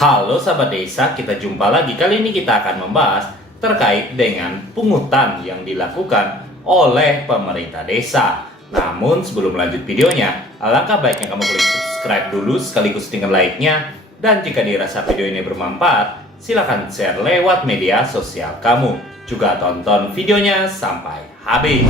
Halo sahabat desa, kita jumpa lagi. Kali ini kita akan membahas terkait dengan pungutan yang dilakukan oleh pemerintah desa. Namun sebelum lanjut videonya, alangkah baiknya kamu klik subscribe dulu sekaligus dengan like-nya. Dan jika dirasa video ini bermanfaat, silahkan share lewat media sosial kamu. Juga tonton videonya sampai habis.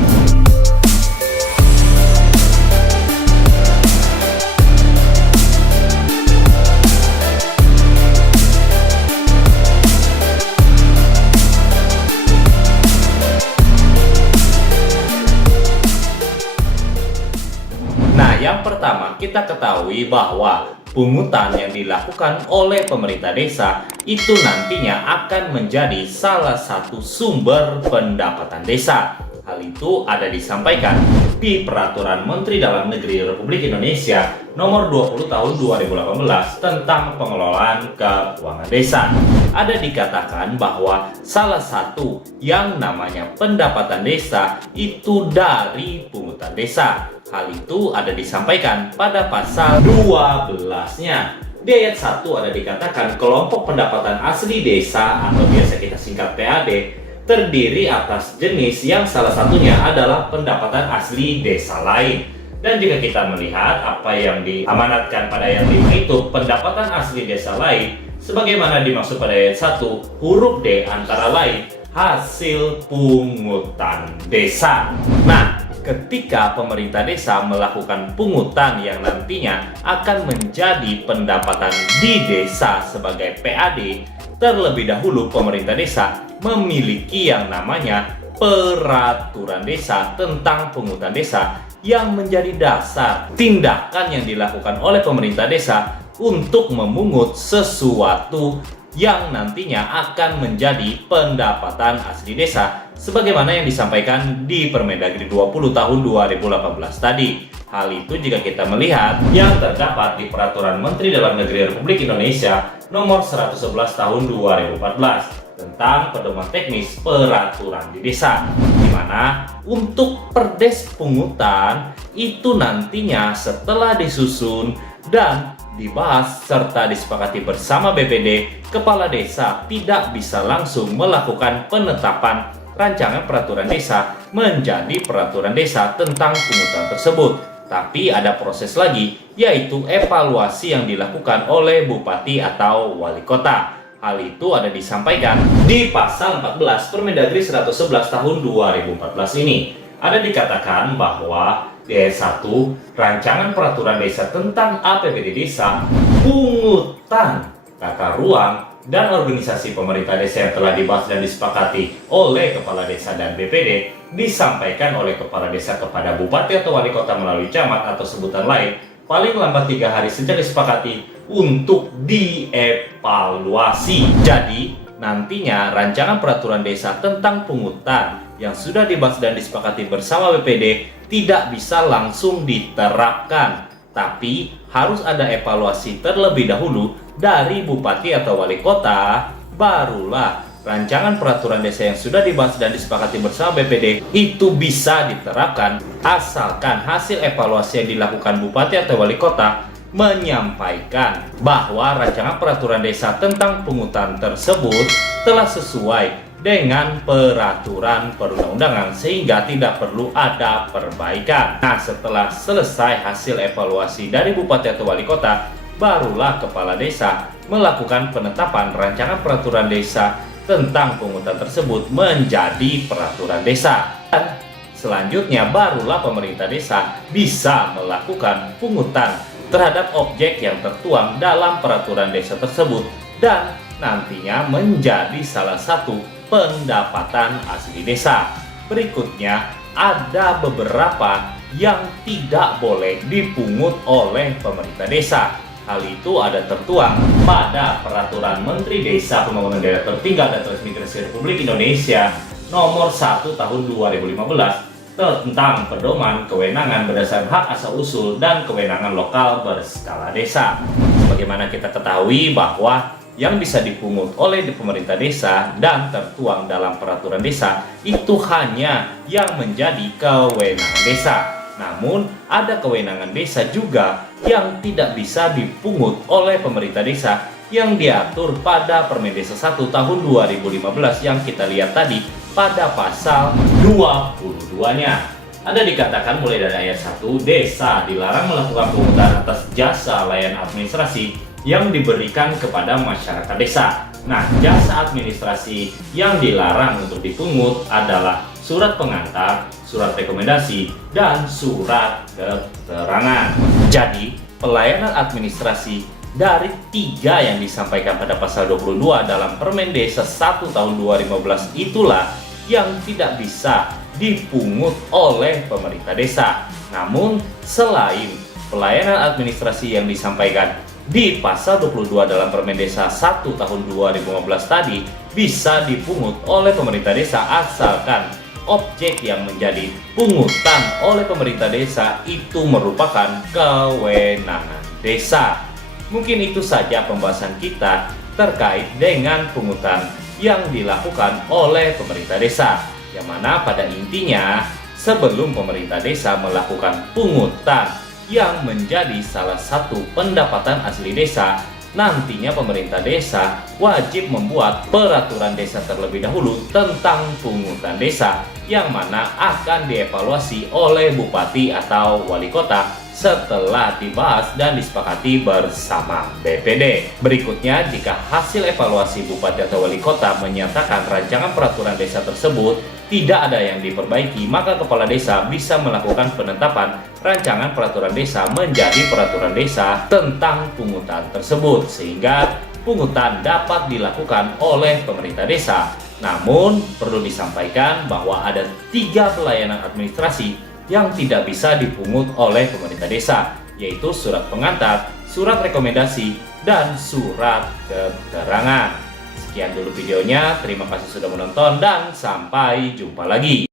Nah, yang pertama kita ketahui bahwa pungutan yang dilakukan oleh pemerintah desa itu nantinya akan menjadi salah satu sumber pendapatan desa. Hal itu ada disampaikan di Peraturan Menteri Dalam Negeri Republik Indonesia Nomor 20 Tahun 2018 tentang pengelolaan keuangan desa. Ada dikatakan bahwa salah satu yang namanya pendapatan desa itu dari pungutan desa. Hal itu ada disampaikan pada pasal 12-nya. Di ayat 1 ada dikatakan kelompok pendapatan asli desa atau biasa kita singkat PAD terdiri atas jenis yang salah satunya adalah pendapatan asli desa lain. Dan jika kita melihat apa yang diamanatkan pada ayat 5 itu pendapatan asli desa lain sebagaimana dimaksud pada ayat 1 huruf D antara lain hasil pungutan desa. Nah, ketika pemerintah desa melakukan pungutan yang nantinya akan menjadi pendapatan di desa sebagai PAD, terlebih dahulu pemerintah desa memiliki yang namanya peraturan desa tentang pungutan desa yang menjadi dasar tindakan yang dilakukan oleh pemerintah desa untuk memungut sesuatu yang nantinya akan menjadi pendapatan asli desa sebagaimana yang disampaikan di Permendagri 20 tahun 2018 tadi. Hal itu jika kita melihat yang terdapat di Peraturan Menteri Dalam Negeri Republik Indonesia Nomor 111 tahun 2014 tentang pedoman teknis peraturan di desa, di mana untuk perdes pungutan itu nantinya setelah disusun dan dibahas serta disepakati bersama BPD, kepala desa tidak bisa langsung melakukan penetapan rancangan peraturan desa menjadi peraturan desa tentang pungutan tersebut. Tapi ada proses lagi, yaitu evaluasi yang dilakukan oleh bupati atau wali kota. Hal itu ada disampaikan di pasal 14 Permendagri 111 tahun 2014 ini. Ada dikatakan bahwa di ayat 1 rancangan peraturan desa tentang APBD desa, pungutan, tata ruang, dan organisasi pemerintah desa yang telah dibahas dan disepakati oleh kepala desa dan BPD disampaikan oleh kepala desa kepada bupati atau wali kota melalui camat atau sebutan lain paling lambat 3 hari sejak disepakati untuk dievaluasi. Jadi nantinya rancangan peraturan desa tentang pungutan yang sudah dibahas dan disepakati bersama BPD tidak bisa langsung diterapkan, tapi harus ada evaluasi terlebih dahulu dari bupati atau wali kota, barulah rancangan peraturan desa yang sudah dibahas dan disepakati bersama BPD itu bisa diterapkan asalkan hasil evaluasi yang dilakukan bupati atau wali kota menyampaikan bahwa rancangan peraturan desa tentang pungutan tersebut telah sesuai dengan peraturan perundang-undangan sehingga tidak perlu ada perbaikan. Nah, setelah selesai hasil evaluasi dari bupati atau wali kota, barulah kepala desa melakukan penetapan rancangan peraturan desa tentang pungutan tersebut menjadi peraturan desa. Dan selanjutnya barulah pemerintah desa bisa melakukan pungutan terhadap objek yang tertuang dalam peraturan desa tersebut dan nantinya menjadi salah satu pendapatan asli desa. Berikutnya ada beberapa yang tidak boleh dipungut oleh pemerintah desa. Hal itu ada tertuang pada Peraturan Menteri Desa Pembangunan Daerah Tertinggal dan Transmigrasi Republik Indonesia Nomor 1 Tahun 2015 tentang pedoman kewenangan berdasarkan hak asal-usul dan kewenangan lokal berskala desa. Sebagaimana kita ketahui bahwa yang bisa dipungut oleh pemerintah desa dan tertuang dalam peraturan desa itu hanya yang menjadi kewenangan desa. Namun ada kewenangan desa juga yang tidak bisa dipungut oleh pemerintah desa yang diatur pada Permen Desa 1 tahun 2015 yang kita lihat tadi pada pasal 22-nya. Ada dikatakan mulai dari ayat 1, desa dilarang melakukan pungutan atas jasa layanan administrasi yang diberikan kepada masyarakat desa. Nah, jasa administrasi yang dilarang untuk dipungut adalah surat pengantar, surat rekomendasi, dan surat keterangan. Jadi, pelayanan administrasi dari 3 yang disampaikan pada pasal 22 dalam Permen Desa 1 tahun 2015 itulah yang tidak bisa dipungut oleh pemerintah desa. Namun, selain pelayanan administrasi yang disampaikan di pasal 22 dalam Permen Desa 1 tahun 2015 tadi bisa dipungut oleh pemerintah desa asalkan objek yang menjadi pungutan oleh pemerintah desa itu merupakan kewenangan desa. Mungkin itu saja pembahasan kita terkait dengan pungutan yang dilakukan oleh pemerintah desa, yang mana pada intinya sebelum pemerintah desa melakukan pungutan yang menjadi salah satu pendapatan asli desa, nantinya pemerintah desa wajib membuat peraturan desa terlebih dahulu tentang pungutan desa, yang mana akan dievaluasi oleh bupati atau wali kota setelah dibahas dan disepakati bersama BPD. Berikutnya, jika hasil evaluasi bupati atau wali kota menyatakan rancangan peraturan desa tersebut tidak ada yang diperbaiki, maka kepala desa bisa melakukan penetapan rancangan peraturan desa menjadi peraturan desa tentang pungutan tersebut, sehingga pungutan dapat dilakukan oleh pemerintah desa. Namun, perlu disampaikan bahwa ada 3 pelayanan administrasi yang tidak bisa dipungut oleh pemerintah desa, yaitu surat pengantar, surat rekomendasi, dan surat keterangan. Sekian dulu videonya, terima kasih sudah menonton dan sampai jumpa lagi.